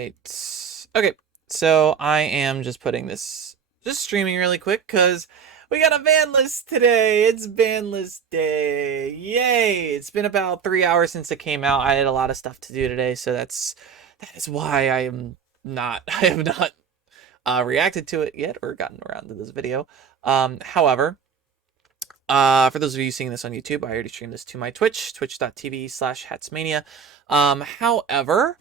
right. Okay, so I am just putting this, just streaming really quick because we got a ban list today. It's ban list day. Yay! It's been about 3 hours since it came out. I had a lot of stuff to do today, so that is why I am not, I have not reacted to it yet or gotten around to this video. However, for those of you seeing this on YouTube, I already streamed this to my Twitch, twitch.tv/hatsmania. However,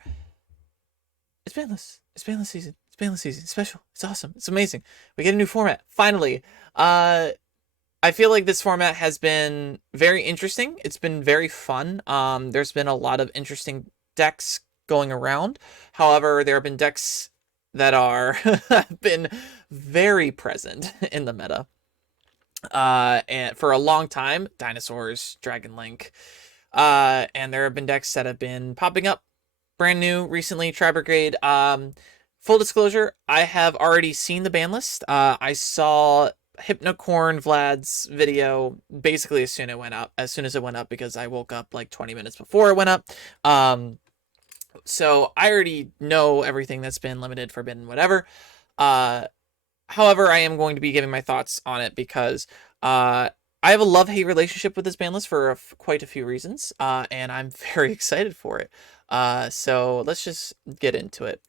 it's banlist. It's banlist season. It's banlist season. It's special. It's awesome. It's amazing. We get a new format. Finally. I feel like this format has been very interesting. It's been very fun. There's been a lot of interesting decks going around. However, there have been decks that are have been very present in the meta. And for a long time, dinosaurs, Dragon Link, and there have been decks that have been popping up brand new recently, Tri Brigade. Full disclosure, I have already seen the ban list. I saw Hypnocorn Vlad's video basically as soon as it went up because I woke up like 20 minutes before it went up. So I already know everything that's been limited, forbidden, whatever. However, I am going to be giving my thoughts on it because I have a love-hate relationship with this ban list for quite a few reasons, and I'm very excited for it. So let's just get into it.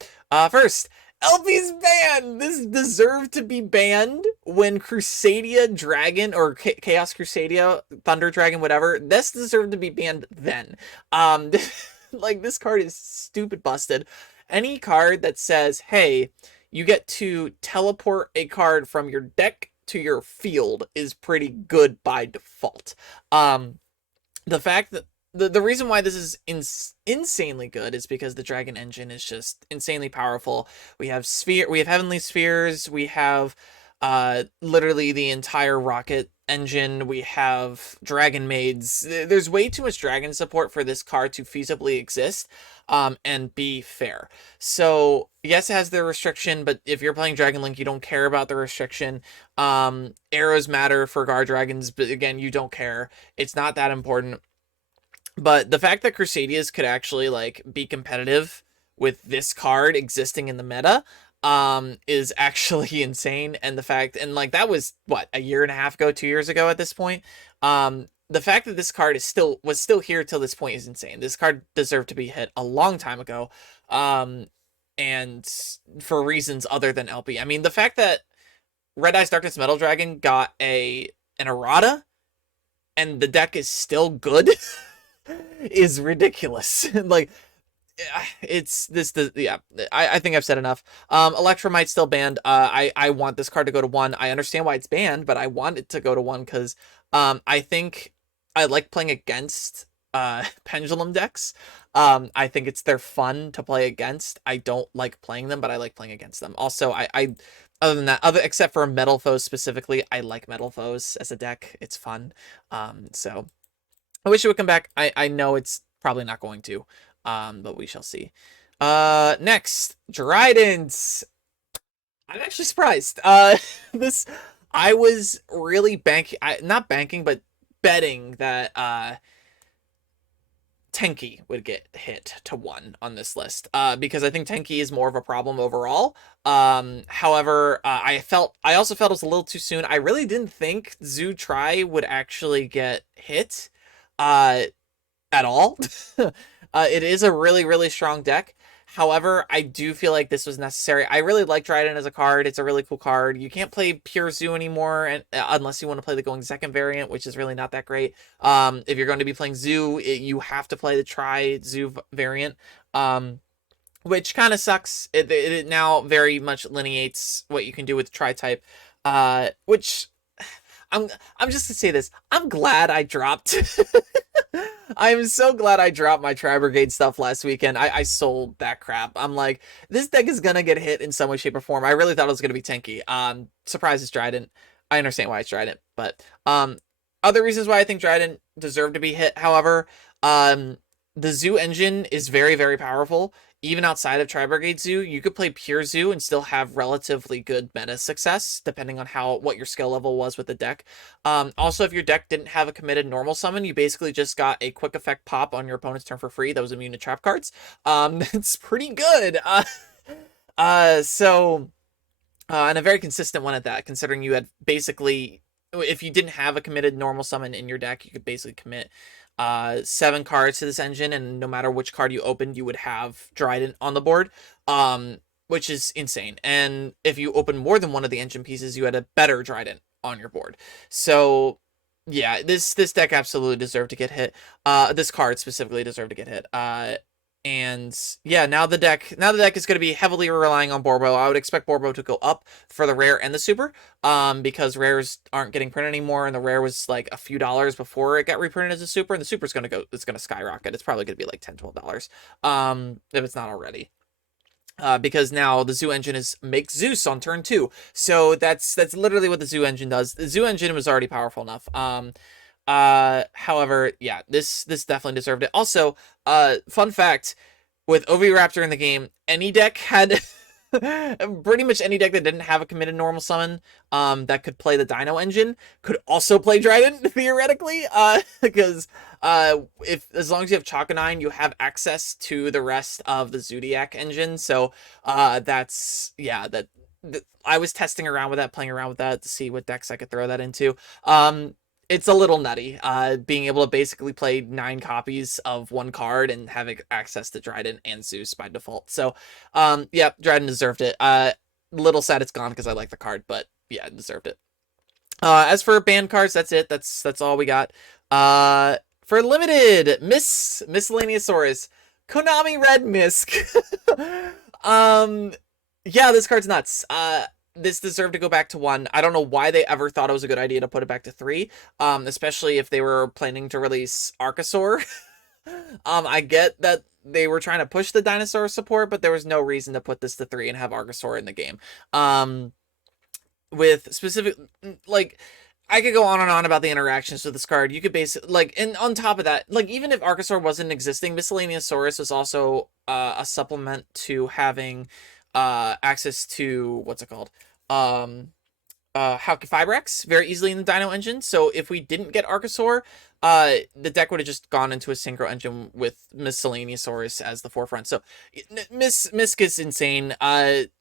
First, LP's banned! This deserved to be banned when Crusadia Dragon, or Chaos Crusadia, Thunder Dragon, whatever, this deserved to be banned then. Like, this card is stupid busted. Any card that says, hey, you get to teleport a card from your deck to your field is pretty good by default. The fact that the reason why this is insanely good is because the Dragon engine is just insanely powerful. We have Heavenly Spheres, we have literally the entire Rocket engine, we have Dragon Maids. There's way too much Dragon support for this card to feasibly exist and be fair. So yes, it has the restriction, but if you're playing Dragon Link, you don't care about the restriction. Arrows matter for Guard Dragons, but again, you don't care. It's not that important. But the fact that Crusadias could actually like be competitive with this card existing in the meta is actually insane. And the fact, and like that was what, a year and a half ago, 2 years ago at this point. The fact that this card was still here till this point is insane. This card deserved to be hit a long time ago. And for reasons other than LP. I mean, the fact that Red Eyes Darkness Metal Dragon got an errata and the deck is still good is ridiculous. Like, it's this, yeah, I think I've said enough. Electromite's still banned. I want this card to go to 1. I understand why it's banned, but I want it to go to 1 because I think I like playing against pendulum decks. I think they're fun to play against. I don't like playing them, but I like playing against them. Also, I other than that, except for Metal Foes specifically, I like Metal Foes as a deck. It's fun. So I wish it would come back. I know it's probably not going to, but we shall see. Next, Dryden's. I'm actually surprised. This, I was really not banking, but betting that Tenki would get hit to 1 on this list, because I think Tenki is more of a problem overall. However, I also felt it was a little too soon. I really didn't think Zoo Tri would actually get hit at all. It is a really, really strong deck. However, I do feel like this was necessary. I really like Dryden as a card. It's a really cool card. You can't play pure Zoo anymore unless you want to play the Going Second variant, which is really not that great. If you're going to be playing Zoo, you have to play the Tri-Zoo variant, which kind of sucks. It now very much lineates what you can do with Tri-type, which I'm just to say this. I'm glad I dropped. I'm so glad I dropped my Tri Brigade stuff last weekend. I sold that crap. I'm like, this deck is gonna get hit in some way, shape, or form. I really thought it was gonna be Tenki. Surprise it's Dryden. I understand why it's Dryden, but other reasons why I think Dryden deserved to be hit. However, the Zoo engine is very, very powerful. even outside of Tri-Brigade Zoo, you could play pure Zoo and still have relatively good meta success, depending on what your skill level was with the deck. Also, if your deck didn't have a committed normal summon, you basically just got a quick effect pop on your opponent's turn for free that was immune to trap cards. It's pretty good. And a very consistent one at that, considering you had basically, if you didn't have a committed normal summon in your deck, you could basically commit 7 cards to this engine, and no matter which card you opened, you would have Dryden on the board, which is insane. And if you open more than one of the engine pieces, you had a better Dryden on your board. So yeah, this deck absolutely deserved to get hit. This card specifically deserved to get hit. And yeah, now the deck is going to be heavily relying on Borbo. I would expect Borbo to go up for the rare and the super, because rares aren't getting printed anymore, and the rare was like a few dollars before it got reprinted as a super, and the super is going to go, it's going to skyrocket. It's probably going to be like $10-12, if it's not already. Because now the Zoo engine is make Zeus on turn 2, so that's literally what the Zoo engine does. The Zoo engine was already powerful enough. However, yeah, this definitely deserved it. Also, fun fact, with Oviraptor in the game, any deck had pretty much any deck that didn't have a committed normal summon that could play the Dino engine could also play Dryden theoretically, because if as long as you have Chakanine, you have access to the rest of the Zodiac engine. So that's, yeah, that I was testing around with that, playing around with that to see what decks I could throw that into. It's a little nutty, being able to basically play 9 copies of one card and having access to Dryden and Zeus by default. So, yeah, Dryden deserved it. Little sad it's gone because I like the card, but yeah, it deserved it. As for banned cards, that's it. That's all we got. For limited, Miscellaneousaurus, Konami Red Misk. Yeah, this card's nuts. This deserved to go back to 1. I don't know why they ever thought it was a good idea to put it back to 3, especially if they were planning to release Archosaur. I get that they were trying to push the dinosaur support, but there was no reason to put this to 3 and have Archosaur in the game. With specific, like, I could go on and on about the interactions with this card. You could basically, like, and on top of that, like, even if Archosaur wasn't existing, Miscellaneousaurus was also a supplement to having access to, what's it called, Fibrax very easily in the Dino engine. So if we didn't get Archosaur, the deck would have just gone into a synchro engine with Miscellaneousaurus as the forefront. So Misk is insane.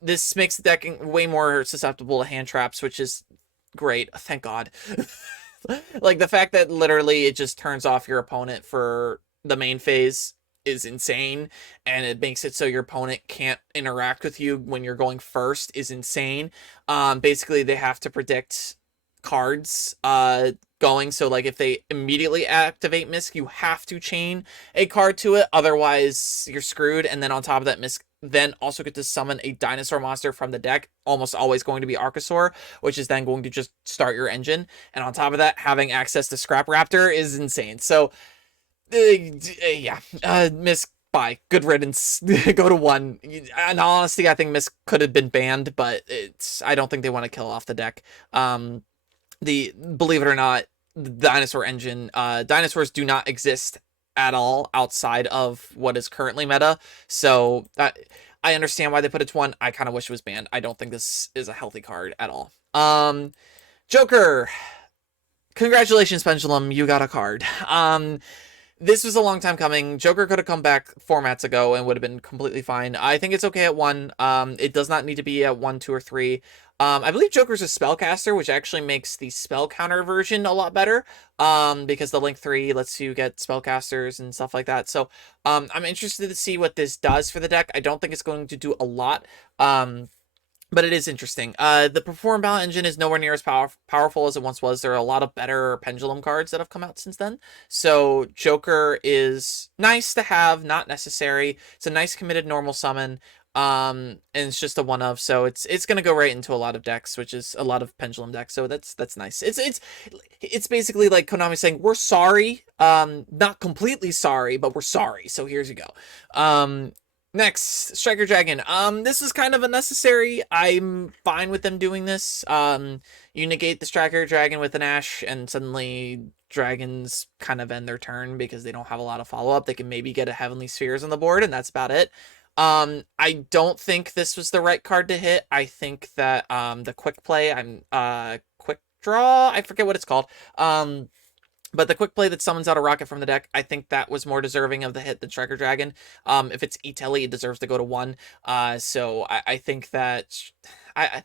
This makes the deck way more susceptible to hand traps, which is great. Thank God. Like, the fact that literally it just turns off your opponent for the main phase is insane, and it makes it so your opponent can't interact with you when you're going first is insane. Basically they have to predict cards going, so like if they immediately activate Misk, you have to chain a card to it, otherwise you're screwed. And then on top of that, Misk then also get to summon a dinosaur monster from the deck, almost always going to be Archosaur, which is then going to just start your engine. And on top of that, having access to Scrap Raptor is insane. So yeah, Misk, bye. Good riddance. Go to 1. In all honesty, I think Misk could have been banned, but I don't think they want to kill off the deck. Believe it or not, the dinosaur engine, dinosaurs do not exist at all outside of what is currently meta. So I understand why they put it to 1. I kind of wish it was banned. I don't think this is a healthy card at all. Joker. Congratulations, Pendulum. You got a card. This was a long time coming. Joker could have come back formats ago and would have been completely fine. I think it's okay at 1. It does not need to be at 1, 2, or 3. I believe Joker's a spellcaster, which actually makes the spell counter version a lot better, because the Link 3 lets you get spellcasters and stuff like that. So I'm interested to see what this does for the deck. I don't think it's going to do a lot, but it is interesting. The Perform Balance engine is nowhere near as powerful as it once was. There are a lot of better Pendulum cards that have come out since then. So Joker is nice to have, not necessary. It's a nice committed normal summon. And it's just a one of, so it's gonna go right into a lot of decks, which is a lot of Pendulum decks. So that's nice. It's basically like Konami saying, we're sorry. Not completely sorry, but we're sorry. So here's you go. Next, Striker Dragon. This is kind of unnecessary. I'm fine with them doing this. You negate the Striker Dragon with an Ash, and suddenly dragons kind of end their turn because they don't have a lot of follow-up. They can maybe get a Heavenly Spheres on the board, and that's about it. I don't think this was the right card to hit. I think that the quick play, quick draw, I forget what it's called. But the quick play that summons out a rocket from the deck, I think that was more deserving of the hit than Striker Dragon. If it's E-Telly, it deserves to go to 1. So I think that I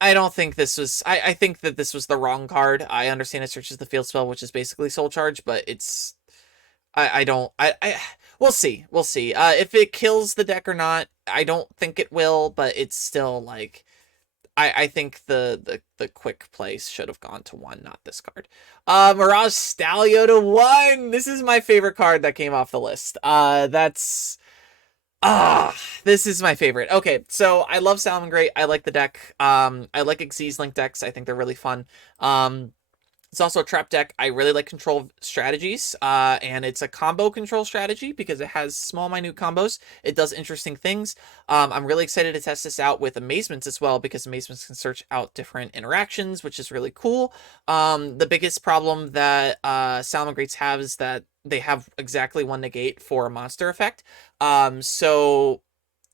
I don't think this was I think that this was the wrong card. I understand it searches the field spell, which is basically Soul Charge, but it's I don't I we'll see. We'll see. If it kills the deck or not, I don't think it will, but it's still like I think the quick place should have gone to 1, not this card. Mirage Stallion to 1. This is my favorite card that came off the list. This is my favorite. Okay, so I love Salamangreat. I like the deck. I like Xyz Link decks. I think they're really fun. It's also a trap deck. I really like control strategies, and it's a combo control strategy because it has small, minute combos. It does interesting things. I'm really excited to test this out with Amazements as well because Amazements can search out different interactions, which is really cool. The biggest problem that Salamangreats have is that they have exactly 1 negate for a monster effect. So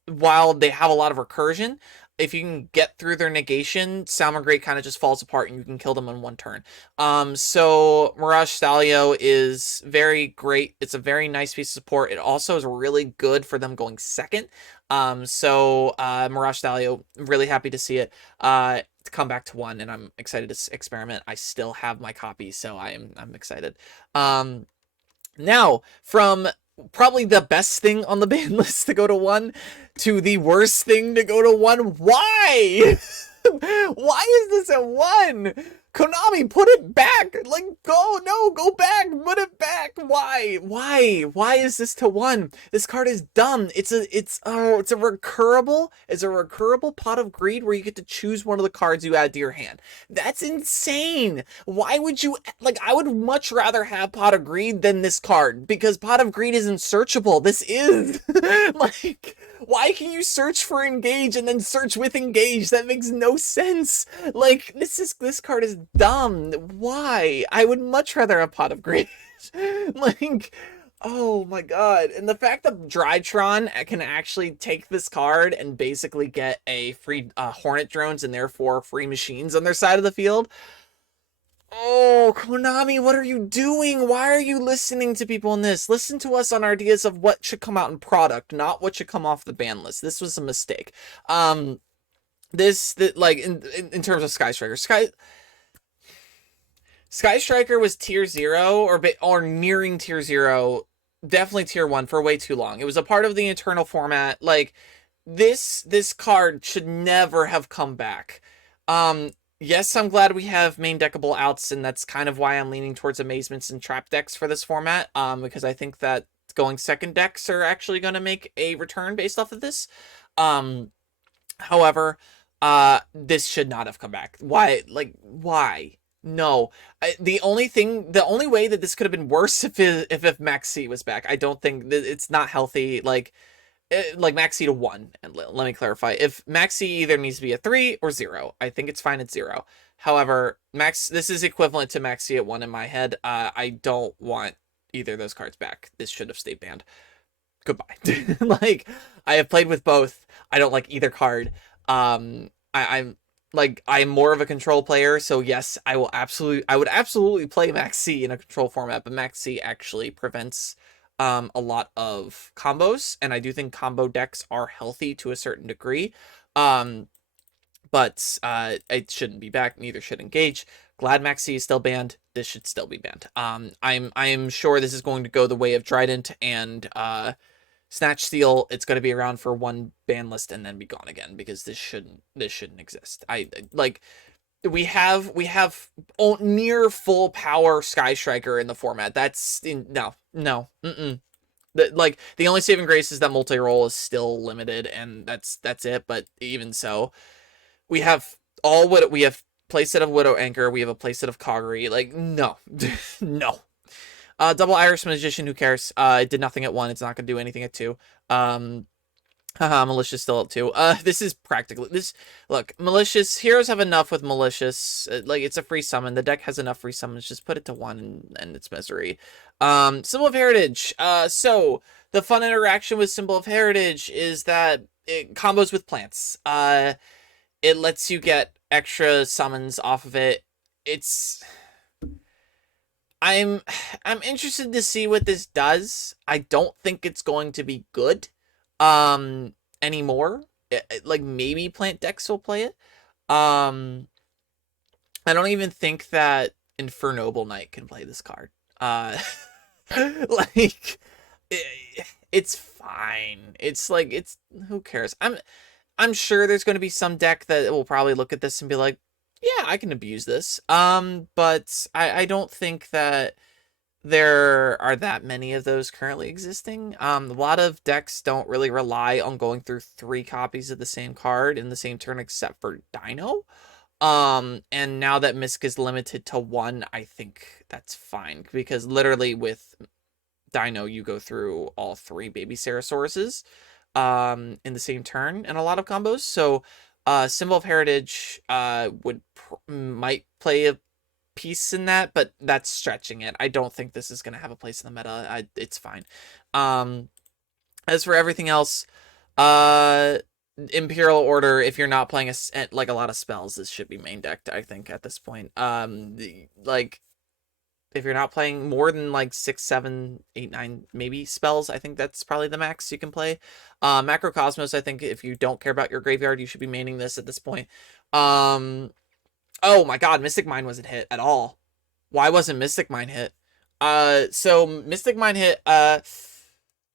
while they have a lot of recursion, if you can get through their negation, Salamangreat kind of just falls apart and you can kill them in 1 turn. So Mirage Stallion is very great. It's a very nice piece of support. It also is really good for them going second. Mirage Stallion, really happy to see it to come back to 1, and I'm excited to experiment. I still have my copy, so I'm excited. Now, from probably the best thing on the ban list to go to 1 to the worst thing to go to 1. Why? Why is this at 1? Konami, put it back. Like, go back. Put it back. Why? Why is this to 1? This card is dumb. It's a recurable Pot of Greed where you get to choose one of the cards you add to your hand. That's insane. Why would you, like, I would much rather have Pot of Greed than this card because Pot of Greed is unsearchable. This is like, why can you search for Engage and then search with Engage? That makes no sense. Like, this card is dumb. Why? I would much rather have Pot of Greed. Like, oh my god. And the fact that Drytron can actually take this card and basically get a free Hornet drones and therefore free machines on their side of the field. Oh, Konami, what are you doing? Why are you listening to people in this? Listen to us on our ideas of what should come out in product, not what should come off the ban list. This was a mistake. Like in terms of Sky Striker, Sky Striker was tier 0 or nearing tier 0, definitely tier 1 for way too long. It was a part of the Eternal format. Like this card should never have come back. Yes, I'm glad we have main deckable outs, and that's kind of why I'm leaning towards Amazements and Trap decks for this format, because I think that going second decks are actually going to make a return based off of this. However, this should not have come back. Why? Like, why? No. The only way that this could have been worse if Maxi was back. I don't think it's not healthy. Like Maxi to 1, and let me clarify. If Maxi either needs to be a 3 or 0, I think it's fine at 0. However, this is equivalent to Maxi at 1 in my head. I don't want either of those cards back. This should have stayed banned. Goodbye. Like, I have played with both. I don't like either card. I'm more of a control player, so yes, I would absolutely play Maxi in a control format, but Maxi actually prevents a lot of combos, and I do think combo decks are healthy to a certain degree. But it shouldn't be back, neither should Engage. Glad Maxi is still banned. This should still be banned. I'm sure this is going to go the way of Trident and Snatch Steal. It's going to be around for 1 ban list and then be gone again because this shouldn't exist. We have near full power Sky Striker in the format. That's no. The only saving grace is that multi-role is still limited, and that's it. But even so, we have we have playset of Widow Anchor, we have a playset of Kagari. Like, no. No. Double Irish Magician, who cares? It did nothing at 1, it's not gonna do anything at 2. Malicious still at 2. This is practically look, Malicious heroes have enough with Malicious. Like, it's a free summon. The deck has enough free summons. Just put it to 1 and it's misery. Symbol of Heritage. So the fun interaction with Symbol of Heritage is that it combos with plants. It lets you get extra summons off of it. It's I'm I'm interested to see what this does. I don't think it's going to be good anymore. Like maybe plant decks will play it. Um I don't even think that Infernoble Knight can play this card. Like it's fine. It's like it's who cares? I'm sure there's going to be some deck that will probably look at this and be like, yeah, I can abuse this. But I don't think that there are that many of those currently existing. A lot of decks don't really rely on going through 3 copies of the same card in the same turn, except for Dino. And now that Misk is limited to 1, I think that's fine, because literally with Dino, you go through all 3 baby Cerasauruses in the same turn in a lot of combos. So Symbol of Heritage might play a piece in that, but that's stretching it. I don't think this is going to have a place in the meta. It's fine. As for everything else, Imperial Order, if you're not playing like a lot of spells, this should be main decked, I think, at this point. Like if you're not playing more than like 6, 7, 8, 9 maybe spells, I think that's probably the max you can play. Macrocosmos, I think if you don't care about your graveyard, you should be maining this at this point. Oh my god, Mystic Mine wasn't hit at all. Why wasn't Mystic Mine hit? So Mystic Mine hit,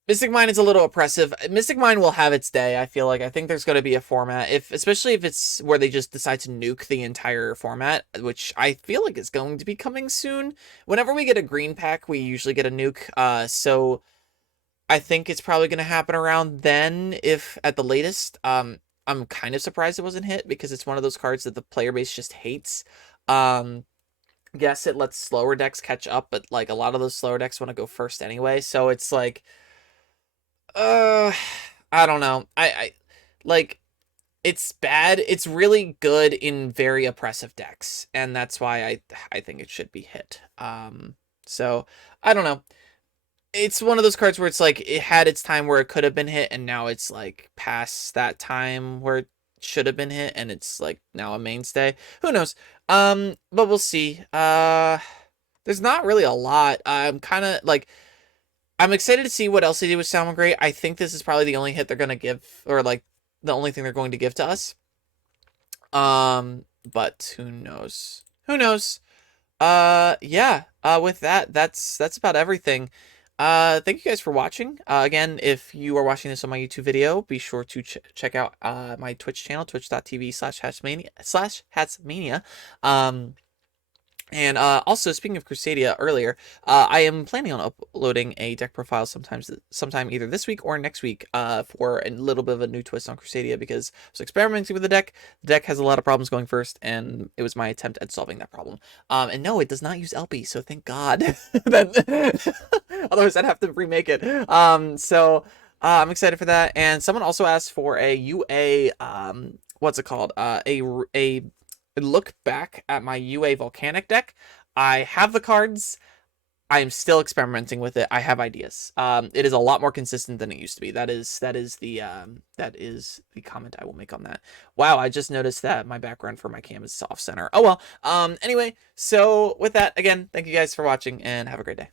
Mystic Mine is a little oppressive. Mystic Mine will have its day, I feel like. I think there's going to be a format, especially if it's where they just decide to nuke the entire format, which I feel like is going to be coming soon. Whenever we get a green pack, we usually get a nuke. So I think it's probably going to happen around then, if at the latest. I'm kind of surprised it wasn't hit, because it's one of those cards that the player base just hates. Yes, it lets slower decks catch up, but like a lot of those slower decks want to go first anyway. So it's like, I don't know. I like, it's bad. It's really good in very oppressive decks, and that's why I think it should be hit. So I don't know. It's one of those cards where it's like it had its time where it could have been hit, and now it's like past that time where it should have been hit, and it's like now a mainstay. Who knows? But we'll see. There's not really a lot. I'm kind of like, I'm excited to see what else they do with Salamangreat. I think this is probably the only hit they're gonna give, or like the only thing they're going to give to us. But who knows? Who knows? Yeah. With that, that's about everything. Thank you guys for watching. Again, if you are watching this on my YouTube video, be sure to check out my Twitch channel, twitch.tv/hatsmania. And also, speaking of Crusadia earlier, I am planning on uploading a deck profile sometime either this week or next week for a little bit of a new twist on Crusadia, because I was experimenting with the deck. The deck has a lot of problems going first, and it was my attempt at solving that problem. And no, it does not use LP, so thank God. Otherwise, I'd have to remake it. So I'm excited for that. And someone also asked for a UA, what's it called? A look back at my UA Volcanic deck. I have the cards. I am still experimenting with it. I have ideas. It is a lot more consistent than it used to be. That is the comment I will make on that. Wow, I just noticed that my background for my cam is off center. Oh well. Anyway, so with that, again, thank you guys for watching, and have a great day.